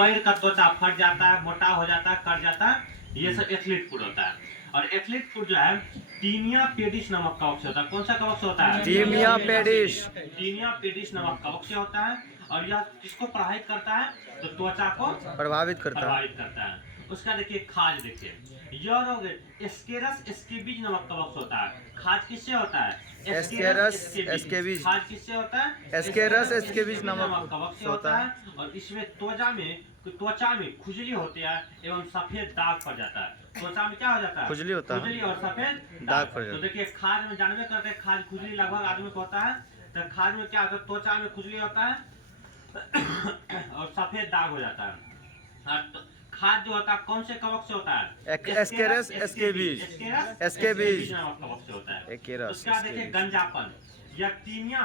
पैर का त्वचा फट जाता है, मोटा हो जाता है, कट जाता है, ये सब एथलीट फूड होता है। और एथलीट फूड जो है टीनिया पेडिस नामक कवक से होता है। कौन सा कवक से होता है? Tinea pedis. टीनिया पेडिस नामक कवक से होता है। और यह किसको प्रभावित करता है? तो त्वचा को प्रभावित करता है। उसका देखिए खाज, देखिए यह रोग एस्केरस स्केबीज नामक कवक से होता है। खाज किससे होता है? एस्केरस स्केबीज। खाज किससे होता है? एस्केरस स्केबीज नामक कवक से होता है। और इसमें त्वचा में खुजली होती है एवं सफेद दाग पड़ जाता है। त्वचा में क्या हो जाता है? खुजली होता है, खुजली और सफेद दाग पड़ जाता है। तो देखिए खाज में जानबे करते हैं, खाज खुजली लगभग आदमी को होता है। तो खाज में क्या होता है? त्वचा में खुजली होता है और सफेद दाग हो जाता है। और खाद जो होता है कौन से कवक से होता है? एस्केरस स्केबीज। स्केबीज नामक कवक से होता है। एस्केरस उसका देखिए गंजापन, यह टीनिया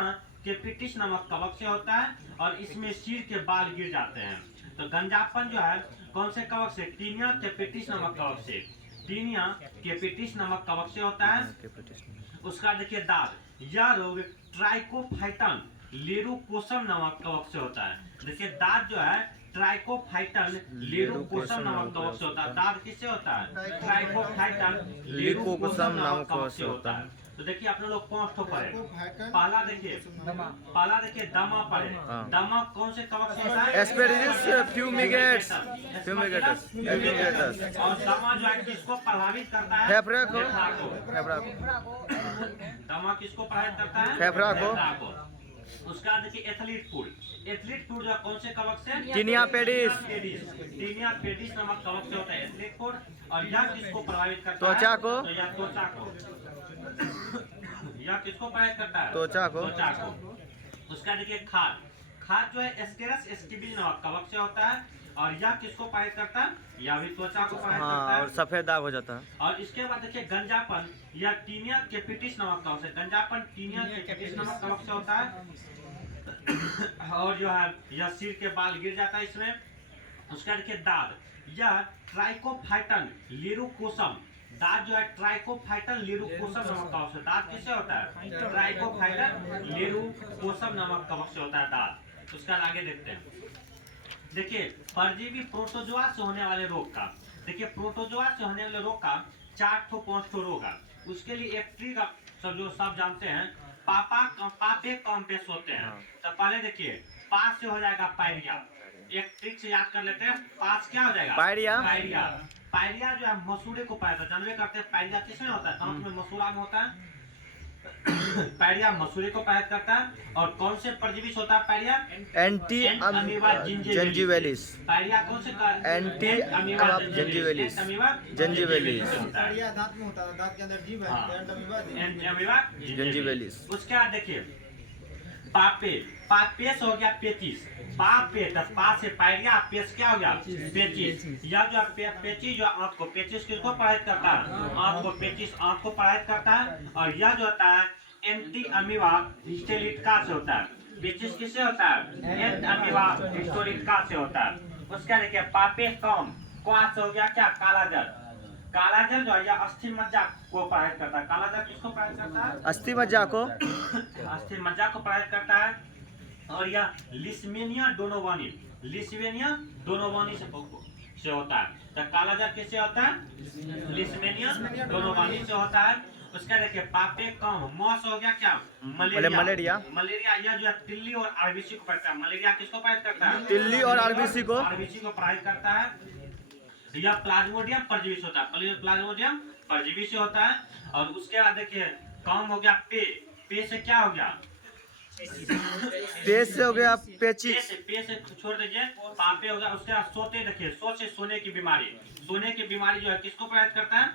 केपिटिस नामक कवक से होता है और इसमें सिर के बाल गिर जाते हैं। तो गंजापन जो है कौन से कवक से? टीनिया केपिटिस नामक कवक से। टीनिया केपिटिस नामक कवक से होता है। उसका देखिए दाद, यह रोग ट्राइकोफाइटन लेरोकोसम नामक कवक से होता है। देखिए दाद जो है ट्राइकोफाइटन लेरोकोसम नामक कवक से होता है। दाद किससे होता है? ट्राइकोफाइटन लेरोकोसम नामक कवक से होता है। तो देखिए आप लोग 5 ठो पढ़े। पहला देखिए दमा पढ़े। दमा कौन से कवक से होता है? एस्पेरिजिस फ्यूमिगेट्स। और दमा जो है किसको प्रभावित करता है? फेफड़े को। दमा किसको प्रभावित करता है? फेफड़ा को। उसका देखिए एथलीट फूड जो है कौन से कवक से? Tinea pedis. टीनिया पेडिस नामक कवक से होता है एथलीट फूड। और यह किसको प्रभावित करता है? त्वचा को। तो यह त्वचा को। यह किसको प्रभावित करता है? त्वचा को। उसका देखिए खाद जो है एस्केरस स्केबीज नामक कवक से होता है। और यह किसको प्रभावित करता है? यह भी त्वचा को प्रभावित करता है और सफेद दाग हो जाता है। और इसके बाद देखिए गंजापन, यह टीनिया केपिटिस नामक कवक से। गंजापन टीनिया केपिटिस नामक कवक से होता है। और जो है यह सिर के बाल गिर जाता है इसमें। उसका देखिए दाद, यह ट्राइकोफाइटन लेरोकोसम। दाद जो है ट्राइकोफाइटन लेरोकोसम नामक कवक से। दाद किससे होता है? ट्राइकोफाइटन लेरोकोसम नामक कवक से होता है दाद। उसका आगे देखते हैं। देखिए परजीवी प्रोटोजोआ से होने वाले रोग का, देखिए प्रोटोजोआ से होने वाले रोग का 4 ठो 5 ठो रोग है। उसके लिए एक ट्रिक जो सब जानते हैं, पापे कॉम्पेस होते हैं। तो पहले देखिए पास से हो जाएगा पायरिया। एक ट्रिक से याद कर लेते हैं। पास क्या हो जाएगा? पायरिया जो है मसूड़े को पाया था। जानवे करते हैं पायरिया किसमें होता है? दांत में मसूड़ा में होता है। पायरिया मसूड़े को प्रभावित करता है। और कौन से परजीवी से होता है pyorrhoea? Entamoeba gingivalis. Pyorrhoea कौन से? Anti amoeba gingivalis. पायरिया दांत में होता है, दांत के अंदर जीव है। Entamoeba gingivalis. उसके बाद देखिए पापेस हो गया पेचिस। पापे पा से पायरिया, पेस क्या हो गया? पेचिस। यह जो पेचिस जो आंख को, पेचिस किसको प्रभावित करता है? आंख को। पेचिस आंख को प्रभावित करता है। और यह जो होता है एंटी अमीबा हिस्टोलिटिका से होता है। पेचिस किससे होता है? एंटी अमीबा हिस्टोलिटिका से होता है। उसका देखिए पापेस क्वा से हो गया क्या? कालाजर। कालाजर जो है अस्थि मज्जा को प्रभावित करता है। कालाजर किसको प्रभावित करता है? अस्थि मज्जा को। अस्थि मज्जा को प्रभावित करता है। और यह लिस्मेनिया डोनोवानी से होता है। तो कालाजर किससे होता है? लिस्मेनिया डोनोवानी से होता है। उसका देखिए पापे मॉस हो गया क्या? मलेरिया। यह जो है तिल्ली और आरबीसी को प्रभावित करता है। मलेरिया किसको प्रभावित करता है? तिल्ली और आरबीसी को प्रभावित करता है। यह प्लाज्मोडियम परजीवी से होता है। प्लाज्मोडियम परजीवी से होता है। और उसके बाद देखिए कम हो गया पे से क्या हो गया? पेच से हो गया पेचिस। पे से छोड़ दीजिए, पापे हो गया। उसके बाद सोते देखिए, सो से सोने की बीमारी जो है किसको प्रभावित करता है?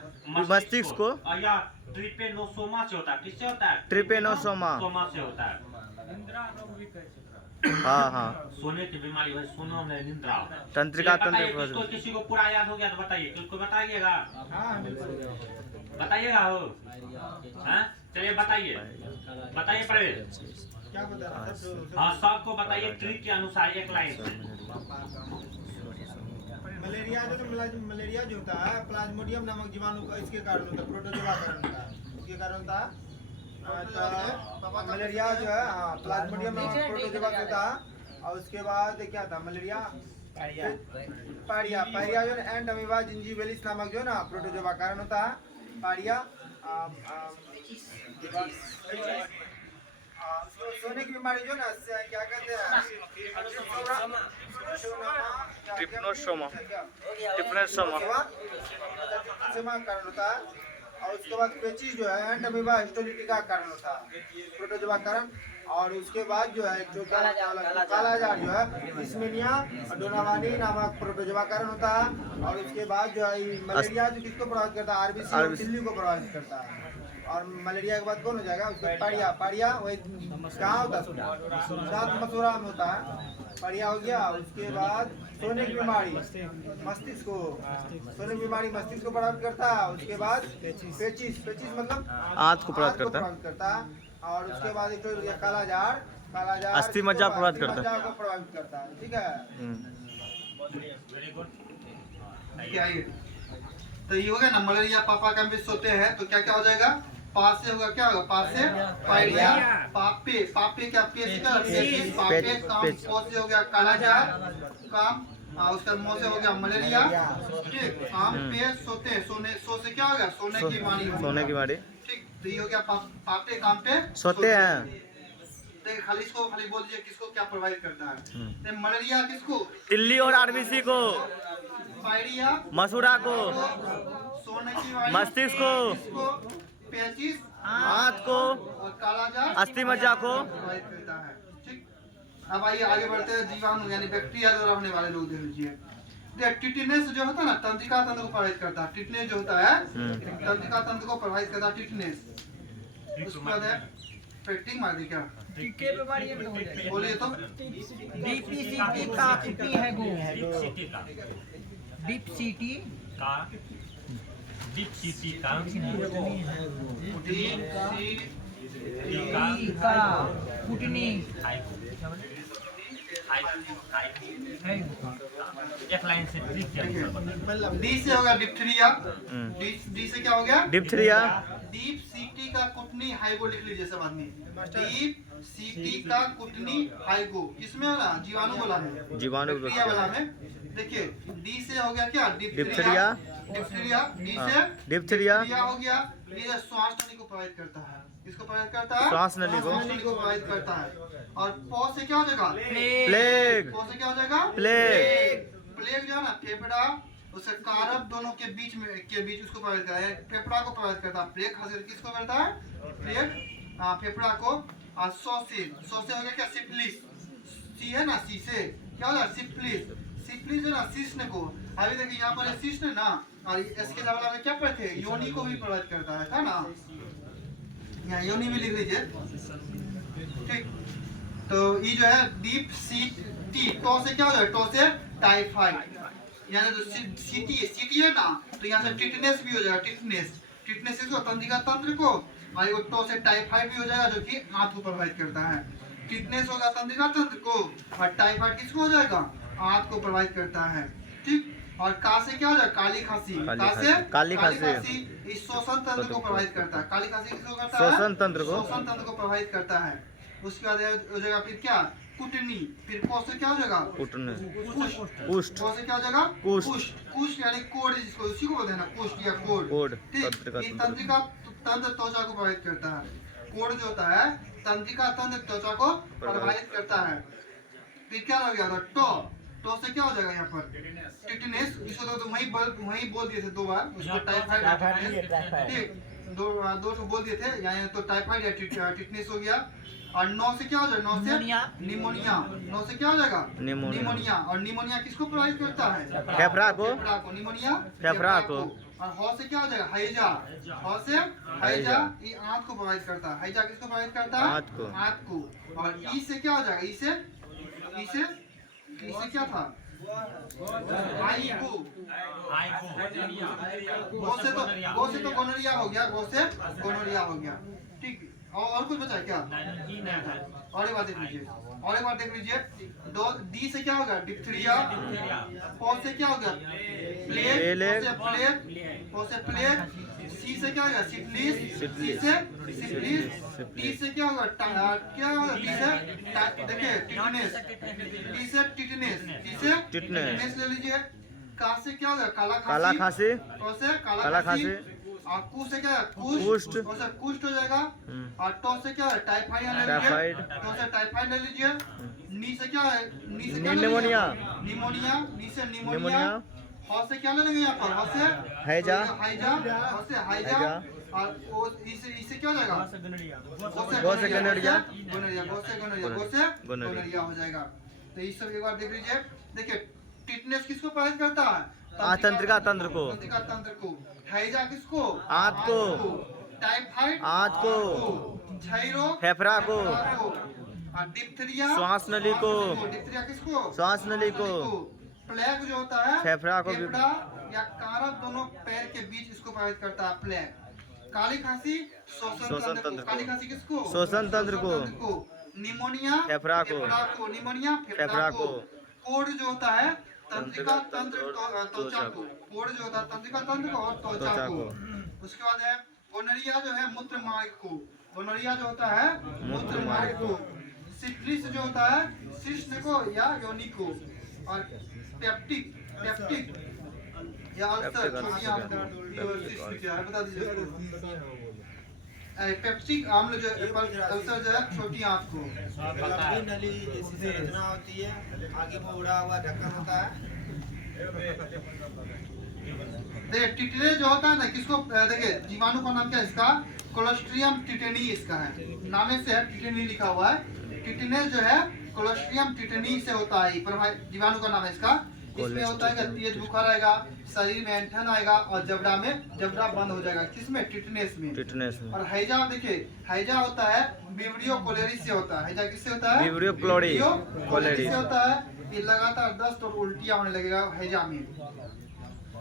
मस्तिष्क को। और यह ट्रिपेनोसोमा से होता है। किससे होता है? ट्रिपेनोसोमा से होता है। हाँ सोने की बीमारी वही सोना में निंद्रा। तंत्रिका किसी को पूरा याद हो गया तो बताइए, किसको बताइएगा? बताइएगा हो? चलिए बताइए प्रवेश। क्या बता रहा है? हाँ सबको बताइए ट्रिक के अनुसार एक लाइन से। मलेरिया जो होता है प्लाज्मोडियम नामक जीवाणु का इसके कारण होता है, प्रोटोजोआ कारण होता है। इसके कारण होता है मलेरिया जो है, हाँ प्लाज्मोडियम नामक प्रोटोजोआ होता है। और उसके बाद क्या था? मलेरिया पारिया पारिया जो है एंड अमीबा जिंजिबेलिस नामक जो है ना प्रोटोजोआ कारण होता है पारिया। सोने की बीमारी जो ना क्या कहते हैं ट्रिपनोसोमा कारण होता है। और उसके बाद पेचिस जो है एंड अमीबा हिस्टोलिटिका कारण होता है प्रोटोजोआ कारण। और उसके बाद जो है जो कालाजार जो है इस्मिनिया डोनावानी नामक प्रोटोजोआ कारण होता है। और उसके बाद जो है मलेरिया जो किसको प्रभावित करता है आरबीसी और दिल्ली को प्रभावित करता है। और मलेरिया के बाद कौन हो जाएगा उसके पारिया पारिया वही कहाँ होता है सात मसूरा में होता है पारिया हो गया। उसके बाद सोने की बीमारी मस्तिष्क को सोने की बीमारी मस्तिष्क को प्रभावित करता है। उसके बाद पेचिस पेचिस मतलब आंत को प्रभावित करता है। और उसके बाद एक तो कालाजार कालाजार अस्थि मज्जा प्रभावित करता है मज्जा को प्रभावित करता है। ठीक है क्या ये तो ये हो गया ना मलेरिया पापा का भी सोते हैं तो क्या क्या हो जाएगा पास से होगा क्या होगा पास से पायरिया पापे पापे क्या पेश का पेचिस पापे काम पो से हो गया कालाजार काम उसका मुंह से हो गया मलेरिया। ठीक काम पे सोते सोने सो से क्या हो गया सोने की बीमारी सोने की बीमारी ठीक तो ये हो गया पापे काम पे सोते हैं। देखिए खाली इसको खाली बोल दीजिए किसको क्या प्रभावित करता है मलेरिया किसको दिल्ली और आरबीसी को पायरिया मसूरा को सोने की बीमारी मस्तिष्क को पेचिस आंत को और कालाजार अस्थि मज्जा को प्रभावित करता है। ठीक अब आइए आगे बढ़ते हैं जीवाणु यानी बैक्टीरिया द्वारा होने वाले रोग देख लीजिए। टिटनेस जो होता है ना तंत्रिका तंत्र को प्रभावित करता है। टिटनेस जो होता है तंत्रिका तंत्र को प्रभावित करता है टिटनेस। उसके बाद है पेटिंग मार दी क्या बोलिए तो डीपीसीटी का कुटी है गो डीपसीटी का का कुटनी एक लाइन से डी से हो गया डिप्थीरिया डी से क्या हो गया डिप्थीरिया डीप सीटी का कुटनी हाइगो लिख लीजिए सब आदमी डीप सीटी का कुटनी हाइगो किसमें हो ना जीवाणु वाला में जीवाणु बैक्टीरिया वाला में। देखिए डी से हो गया क्या डिप्थीरिया डिप्थीरिया डी से डिप्थीरिया हो गया ये श्वास नली को प्रभावित करता है। किसको प्रभावित करता है श्वास नली को प्रभावित करता है। और पौ से क्या हो जाएगा प्लेग पौ से क्या हो जाएगा प्लेग प्लेग जो है ना फेफड़ा उसके कारब दोनों के बीच उसको प्रभावित करता है फेफड़ा को प्रभावित करता है। प्लेग खास करके किसको करता है प्लेग फेफड़ा को। और सौ से हो गया क्या सिफिलिस सी है ना सी से क्या हो जाएगा सिफिलिस सिफिलिस है ना शिश्न को अभी देखिए यहाँ पर शिश्न ना और इसके जवाब में क्या पढ़ते थे योनि को भी प्रभावित करता है था ना यहाँ योनि भी लिख लीजिए। ठीक तो ये जो है डीप सीटी टो से क्या हो जाएगा टो से टाइफाइड यानी जो सीटी है ना तो यहाँ से टिटनेस भी हो जाएगा टिटनेस इसको तंत्रिका तंत्र को और ये टो से टाइफाइड भी हो जाएगा जो कि आंत को प्रभावित करता है। टिटनेस होगा तंत्रिका तंत्र को और टाइफाइड किसको हो जाएगा आंत को प्रभावित करता है। ठीक और का से क्या हो जाएगा काली खांसी काली खांसी इस शोषण तंत्र को प्रभावित करता है। काली खांसी किसको करता है शोषण तंत्र को प्रभावित करता है। उसके बाद हो जाएगा फिर क्या कुटनी फिर को से क्या हो जाएगा कुष्ठ को से क्या हो जाएगा कुष्ठ यानी कोड़ जिसको उसी को बोलते हैं ना कुष्ठ या कोड़। ठीक तंत्रिका तंत्र त्वचा को प्रभावित करता है। कोड़ जो होता है तंत्रिका तंत्र त्वचा को प्रभावित करता है। फिर क्या हो गया तो से क्या हो जाएगा यहाँ पर टिटनेस इसको तो वही बोल दिए थे दो बार उसको टाइफाइड। ठीक दो बोल दिए थे यानी तो टाइफाइड या टिटनेस हो गया। और 9 से क्या हो जाएगा 9 से निमोनिया 9 से क्या हो जाएगा निमोनिया। और निमोनिया किसको प्रभावित करता है फेफड़ा को निमोनिया फेफड़ा को। और हौ से क्या हो जाएगा हैजा हौ से हैजा ये आंत को प्रभावित करता है। हैजा किसको प्रभावित करता है आंत को। और ई से क्या हो जाएगा ई से क्या था गो से तो गोनोरिया हो गया। ठीक और कुछ बचा क्या और एक बार देख लीजिए दो डी से क्या होगा डिप्थीरिया पौ से क्या होगा प्लेग पौ से प्लेग सी सी से क्या होगा सिफिलिस, सी से सिफिलिस, टी से क्या होगा क्या होगा टी से देखिए टिटनेस, टी से टिटनेस, टी से टिटनेस ले लीजिए। का से क्या होगा काला खांसी, तो से काला काला खांसी, खांसी, और कु से क्या है कुष्ठ, तो से कुष्ठ हो जाएगा, और टो से क्या है टाइफाइड ले लीजिए, टाइफाइड, तो से टाइफाइड ले लीजिए। नी से क्या है नी से क्या निमोनिया, निमोनिया, नी से निमोनिया। निमोनिया, हॉ से क्या ले लेंगे यहाँ पर, हॉ से हैजा, हाइजा, हॉ से हाइजा, और ओ इसे क्या हो जाएगा गो से गो से गनोरिया, गोनरिया, गो से गनरिया, गो से गनरिया हो जाएगा। तो ये सब एक बार देख लीजिए। देखिए टिटनेस किसको प्रभावित करता है, तंत्रिका तंत्र को, तंत्रिका तंत्र को। हैजा किसको, आंत को, टाइफाइड आंत को, क्षय रोग फेफड़ा को, और डिप्थीरिया श्वास नली को, डिप्थीरिया किसको, श्वास नली को, प्लेग जो होता है फेफड़ा को, फेफड़ा या कारक दोनों पैर के बीच इसको प्रभावित करता है प्लेग। काली खांसी श्वसन तंत्र को, काली खांसी किसको, श्वसन तंत्र को, निमोनिया फेफड़ा को, निमोनिया फेफड़ा को, कोढ़ जो होता है तंत्रिका तंत्र त्वचा को, कोढ़ जो होता है तंत्रिका तंत्र और त्वचा को। उसके बाद है गोनरिया जो है मूत्र मार्ग को, गोनरिया जो होता है मूत्र मार्ग को। सिफिलिस जो होता है शिश्न को या योनि को। और पेप्टिक पेप्टिक या अल्सर छोटी आंत शिश्न क्या है बता दीजिए। पेप्टिक अम्ल जो अल्सर जो है छोटी आंत को। लंबी नली जैसी संरचना होती है, आगे में उड़ा हुआ ढक्कन होता है। देखिए टिटने जो होता है ना किसको, देखिए जीवाणु का नाम क्या है इसका, कोलोस्ट्रियम टिटेनी इसका है, नामे से है टिटेनी लिखा हुआ है। टिटनेस जो है कोलोस्ट्रियम टिटेनी से होता है, जीवाणु का नाम है इसका। इसमें होता है कि तेज बुखार आएगा, शरीर में ऐंठन आएगा और जबड़ा बंद हो जाएगा, किसमें टिटनेस में, टिटनेस में। और हैजा देखिए हैजा होता है विब्रियो कोलेरी से होता है। हैजा किससे होता है, विब्रियो कोलेरी से होता है। ये लगातार दस्त और उल्टियां होने लगेगा हैजा में।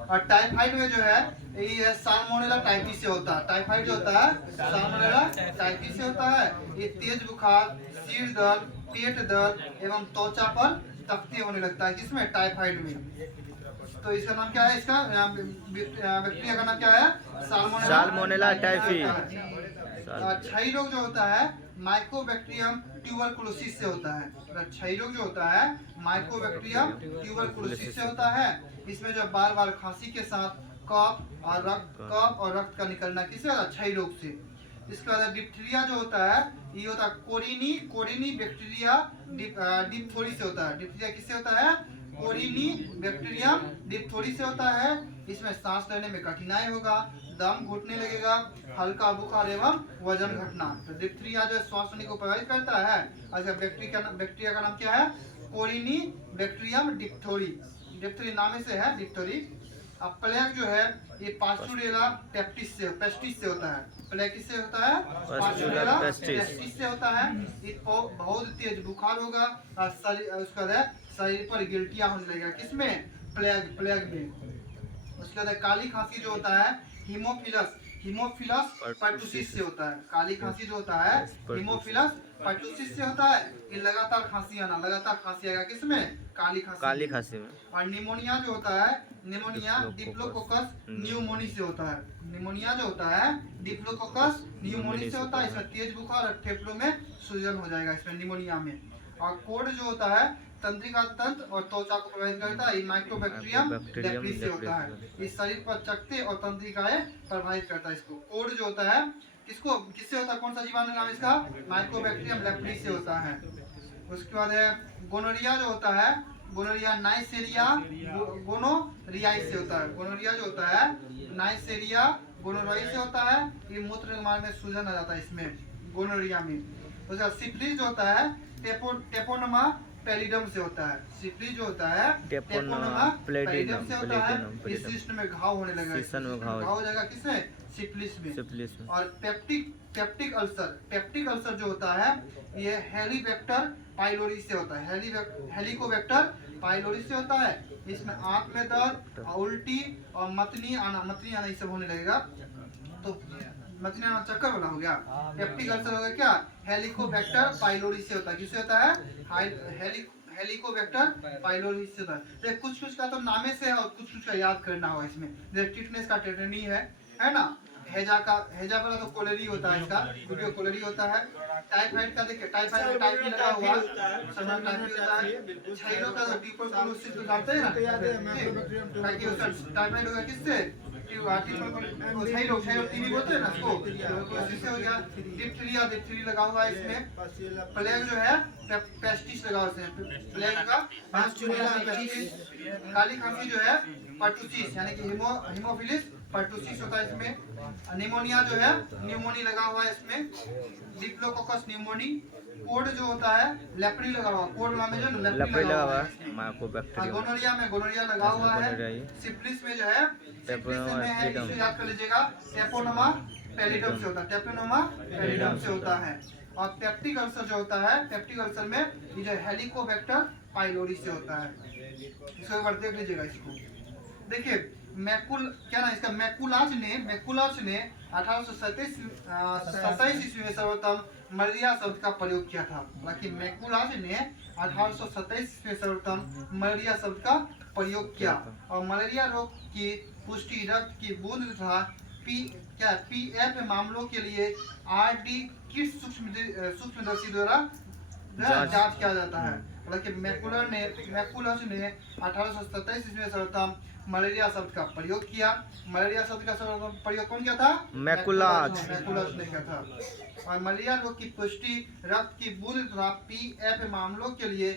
और टाइफाइड में जो है ये है साल्मोनेला टाइफी से होता है। टाइफाइड जो होता है साल्मोनेला टाइफी से होता है। ये तेज बुखार, सिर दर्द, पेट दर्द एवं त्वचा पर तख्ती होने लगता है, किसमें टाइफाइड में। तो इसका नाम क्या है, इसका बैक्टीरिया का नाम क्या है, साल्मोनेला टाइफी। क्षय रोग जो होता है माइकोबैक्टीरियम ट्यूबरकुलोसिस से होता है। क्षय रोग जो होता है माइकोबैक्टीरियम ट्यूबरकुलोसिस से होता है। इसमें जो बार बार खांसी के साथ कफ और रक्त का निकलना किससे होता है, क्षय रोग से। इसके बाद डिप्थीरिया जो होता है ये होता है कोरिनी बैक्टीरिया डिप्थोरी से होता है। डिप्थीरिया किससे होता है, कोरिनी बैक्टीरियम डिप्थोरी से होता है। इसमें सांस लेने में कठिनाई होगा, दम घुटने लगेगा, हल्का बुखार एवं वजन घटना। तो डिप्थीरिया जो श्वास नली को प्रभावित करता है। अच्छा बैक्टीरिया का नाम क्या है, कोरिनी बैक्टीरियम डिप्थोरी। डिप्थोरी नाम से है डिप्थोरी। अब प्लेग जो है ये पास्चुरेला पेस्टिस से होता है। प्लेग किससे होता है, पास्चुरेला पेस्टिस से होता है। ये बहुत तेज बुखार होगा और उसका शरीर पर गिल्टियां होने लगेगा, किसमें, प्लेग में। उसके बाद काली खांसी जो होता है हीमोफिलस पर्टुसिस से होता है। काली खांसी जो होता है हीमोफिलस पर्टुसिस से होता है। ये लगातार खांसी आएगा, किसमें, काली खांसी में। और निमोनिया जो होता है निमोनिया डिप्लोकोकस न्यूमोनी से होता है। निमोनिया जो होता है डिप्लोकोकस न्यूमोनी से होता है। इसमें तेज बुखार और फेफड़ों में सूजन हो जाएगा इसमें निमोनिया में। और कोढ़ जो होता है तंत्रिका तंत्र और त्वचा को प्रभावित करता है। माइक्रोबैक्टीरियम लेप्री से होता है। इस शरीर पर चकते और तंत्रिकाएं प्रभावित करता है इसको। कोढ़ जो होता है किससे होता है, कौन सा जीवाणु नाम इसका, माइक्रोबैक्टीरियम लेप्री से होता है। उसके बाद है गोनोरिया जो होता है, गोनोरिया नाइसेरिया गोनोरियाई से होता है। गोनोरिया जो होता है नाइसेरिया गोनोरियाई से होता है। ये मूत्र मार्ग में सूजन आ जाता है इसमें, गोनोरिया में। उसके बाद सिफिलिस जो होता है टेपोनोमा पैलिडम से होता है। सिफिलिस जो होता है टेपोनोमा पैलिडम से होता है। इस शिश्न में घाव होने लगेगा, घाव हो जाएगा किसमें, सिफिलिस में। और पेप्टिक अल्सर जो होता है ये हेलीबैक्टर पाइलोरी से होता है। हेलिकोबैक्टर पाइलोरी से होता है। इसमें आंख में दर्द, उल्टी और मतनी आना ये सब होने लगेगा। तो मतनी आना चक्कर वाला हो गया। पेप्टिक अल्सर हो गया क्या, हेलिकोबैक्टर पाइलोरी से होता है। किससे होता है, हेलिकोबैक्टर पाइलोरी से होता है। कुछ का तो नामे से है और कुछ का याद करना होगा इसमें। जैसे टिटनेस का टिटेनी है ना, हेजा वाला तो कोलेरी होता है, इसका वीडियो कोलेरी होता है। टाइफाइड का देखिए, टाइफाइड में टाइफी लगा हुआ समान टाइफी होता है। छाइलो का तो ट्यूबरकुलोसिस तो जानते हैं ना, ताकि उसका टाइफाइड होगा किससे, छाइलो टीबी बोलते हैं ना उसको, इससे हो गया। डिप्थीरिया लगा हुआ है इसमें। प्लेग जो है पेस्टिस लगा हुआ है, प्लेग का काली खांसी जो है पर्टुसिस, यानी कि हीमोफिलिस पर्टुसिस होता है इसमें। निमोनिया जो है न्यूमोनी लगा हुआ है इसमें, डिप्लोकोकस न्यूमोनी। कोड जो होता है लेप्री लगा हुआ, कोड में जो लपड़ी लगा हुआ है माको बैक्टीरिया। गोनोरिया में गोनोरिया लगा हुआ है। सिफिलिस में जो है, सिफिलिस में है, इसे याद कर लीजिएगा, टेपोनोमा पैलिडम से होता है, टेपोनोमा पैलिडम से होता है। और पेप्टिक अल्सर जो होता है, पेप्टिक अल्सर में ये जो हेलिकोबैक्टर पाइलोरी से होता है। इसको एक बार देख लीजिएगा इसको। देखिए मैकुल क्या ना, इसका मैकुलाज ने 1827 ईस्वी में सर्वप्रथम मलेरिया शब्द का प्रयोग किया था। हालांकि मैकुलाज ने 1827 में सर्वप्रथम मलेरिया शब्द का प्रयोग किया। और मलेरिया रोग की पुष्टि रक्त की बूंद तथा पीएफ मामलों के लिए आरडी किट सूक्ष्मदर्शी द्वारा जांच किया जाता है। हालांकि मैकुलस ने 1827 ईस्वी में सर्वप्रथम मलेरिया शब्द का प्रयोग किया। मलेरिया शब्द का सर्वप्रथम प्रयोग कौन किया था? मैकुलाज ने किया था। और मलेरिया रोग की पुष्टि रक्त की बूंद तथा पीएफ मामलों के लिए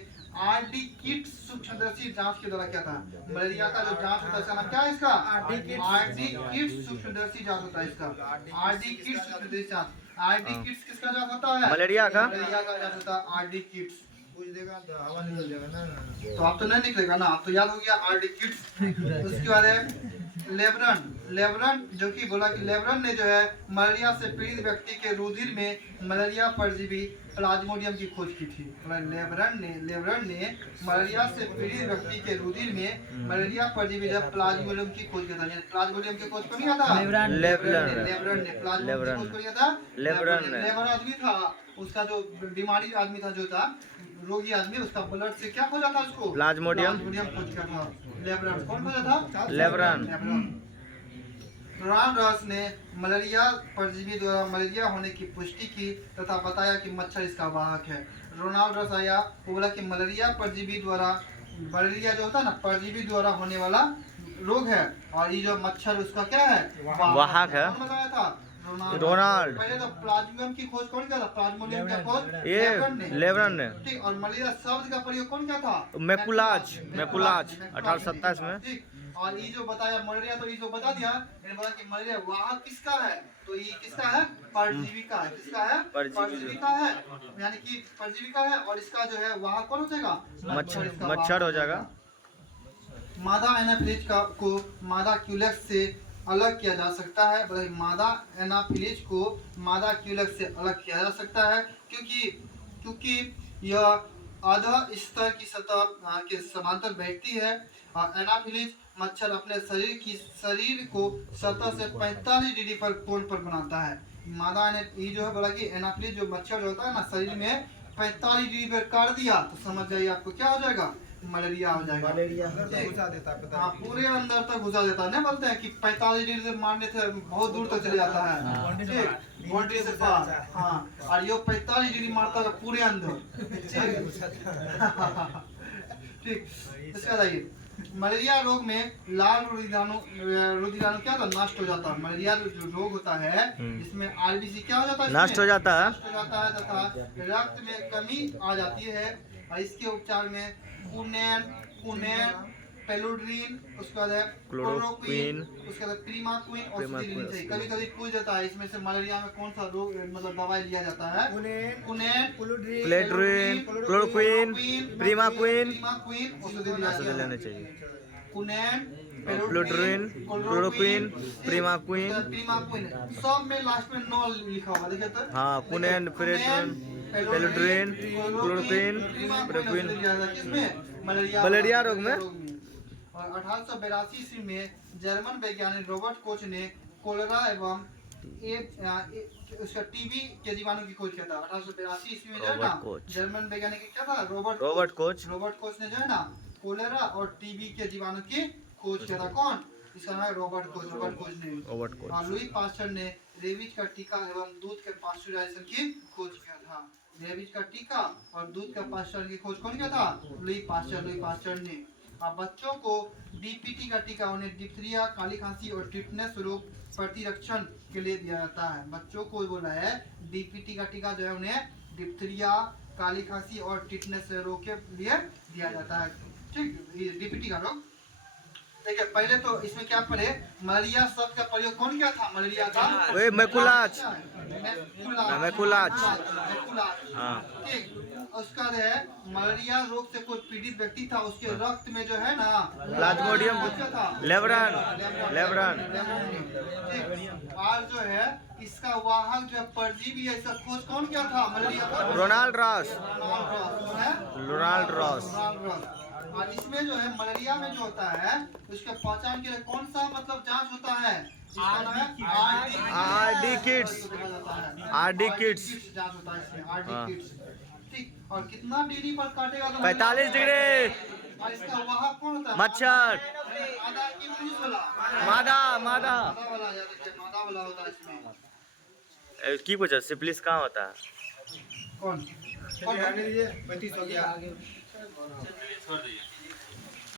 आरडी किट सूक्ष्मदर्शी जांच के द्वारा किया था। मलेरिया का जो जांच होता है इसका नाम क्या है? इसका आरडी किट सूक्ष्मदर्शी जांच होता है। इसका आरडी किट सूक्ष्मदर्शी जांच। आरडी किट्स किसका जांच होता है? मलेरिया का जांच होता है आरडी किट्स। पूछ देगा तो हवा निकल जाएगा ना। तो आप तो नहीं निकलेगा ना, आप तो याद हो गया आरडी किट्स। उसके बाद है लेबरन जो कि बोला कि लेबरन ने जो है मलेरिया से पीड़ित व्यक्ति के रुधिर में मलेरिया परजीवी प्लाज्मोडियम की खोज की थी। लेबरन ने मलेरिया से पीड़ित व्यक्ति के रुधिर में मलेरिया परजीवी प्लाज्मोडियम की खोज किया था। प्लाज्मोडियम की खोज कौन किया था? लेबरन ने प्लाज्मोडियम की खोज किया था। लेबरन आदमी था, उसका जो बीमारी आदमी था, जो था रोगी आदमी, उसका ब्लड से क्या खोजा था? उसको प्लाज्मोडियम खोज किया था। लेबरन कौन खोजा था? लेबरन। रोनाल्ड रॉस ने मलेरिया परजीवी द्वारा मलेरिया होने की पुष्टि की तथा बताया कि मच्छर इसका वाहक है। रोनाल्ड रॉस आया, वो बोला कि मलेरिया परजीवी द्वारा, मलेरिया जो होता है ना परजीवी द्वारा होने वाला रोग है, और ये जो मच्छर उसका क्या है? वाहक है। कौन बताया था? रोनाल्ड। पहले तो प्लाज्मोडियम की खोज कौन किया था? प्लाज्मोडियम की खोज ये लेबरन ने। ठीक। और मलेरिया शब्द का प्रयोग कौन किया था? मैकुलाज 1827 में। ठीक। और ये जो बताया मलेरिया, तो ये जो बता दिया, मैंने बोला कि मलेरिया वाहक किसका है? तो ये किसका है? परजीवी का है। किसका है? परजीवी का है, यानी कि परजीवी का है। और इसका जो है वाहक कौन हो जाएगा? मच्छर हो जाएगा। मादा एनाफिलिज को मादा क्यूलेक्स से अलग किया जा सकता है। मादा एनाफिलिज को मादा क्यूलेक्स से अलग किया जा सकता है क्योंकि यह आधा स्तर की सतह के समांतर बैठती है। और एनाफिलिज मच्छर अपने शरीर को सतह से 45 डिग्री पर कोण पर बनाता है। मादा ये जो है बोला कि एनाफिलिज जो मच्छर जो होता है ना, शरीर में 45 डिग्री पर काट दिया तो समझ जाइए आपको क्या हो जाएगा? मलेरिया हो जाएगा। मलेरिया घुसा देता है, पता हाँ, पूरे अंदर तक घुसा देता है। नहीं बोलते हैं कि 45 डिग्री से मारने से बहुत दूर तक चले जाता है, बाउंड्री से पार। हाँ, और ये 45 डिग्री मारता है पूरे अंदर। ठीक। इसका बताइए, मलेरिया रोग में लाल रुधिराणु क्या होता है? नष्ट हो जाता है। मलेरिया जो रोग होता है इसमें आरबीसी क्या हो जाता है? नष्ट हो जाता है तथा रक्त में कमी आ जाती है। और इसके उपचार में कुनेन, पेलुड्रीन, उसके बाद है क्लोरोक्विन, उसके बाद प्रीमाक्विन और चाहिए। कभी कभी पूछ जाता है इसमें से मलेरिया में कौन सा रोग मतलब दवाई लिया जाता है? कुनेन, पेलुड्रीन, क्लोरोक्विन, प्रीमाक्विन औषधि लेना चाहिए। कुनेन, पेलुड्रीन, क्लोरोक्विन, प्रीमाक्विन सब में लास्ट में नो लिखा हुआ देखिए तो। हाँ, कुनेन, पेलुड्रीन, क्लोरोक्विन, प्रीमाक्विन मलेरिया रोग में। और 1882 ईस्वी में जर्मन वैज्ञानिक रॉबर्ट कोच ने कोलेरा एवं उसका टीबी के जीवाणु की खोज किया था। 1882 ईस्वी में जो है ना, जर्मन वैज्ञानिक क्या था? रॉबर्ट कोच ने जो है ना कोलेरा और टीबी के जीवाणु की खोज किया था। कौन? इसका नाम है रॉबर्ट कोच ने। Robert Koch. और लुई पास्चर ने रेबीज का टीका एवं दूध के पास्चुराइजेशन की खोज किया था। रेबीज का टीका और दूध का पास्चर की खोज कौन किया था? लुई पास्चर ने। अब बच्चों को डीपीटी का टीका उन्हें डिप्थीरिया, काली खांसी और टिटनेस रोग प्रतिरक्षण के लिए दिया जाता है। बच्चों को बोला है डीपीटी का टीका जो है उन्हें डिप्थीरिया, काली खांसी और टिटनेस रोग के लिए दिया जाता है। ठीक, डीपीटी का रोग। देखिए पहले तो इसमें क्या पढ़े, मलेरिया शब्द का प्रयोग कौन किया था? मलेरिया का ओए मैकुलाच। मैकुलाच। हाँ। ठीक, उसका जो है मलेरिया रोग से कोई पीड़ित व्यक्ति था, उसके रक्त में जो है ना प्लाज्मोडियम लेब्रान। ठीक, और जो है इसका वाहक जो है परजीवी है, इसका खोज कौन किया था? मलेरिया का रोनाल्ड रॉस। Ronald Ross. और इसमें जो है मलेरिया में जो होता है उसके पहचान के लिए कौन सा मतलब जांच होता है? इसका नाम है आरडी किट्स। आरडी किट्स जांच होता है इसमें, आरडी किट्स। ठीक, और कितना डिग्री पर काटेगा तो 45 डिग्री। और इसका वाहक कौन होता है? मच्छर। मादा की पुरुष वाला? मादा। मादा वाला, याद रखिए मादा वाला होता है इसमें। की पूछा सिप्लिस कहाँ होता है? कौन? चलिए आने दीजिए, 35 हो गया। छोड़ दीजिए।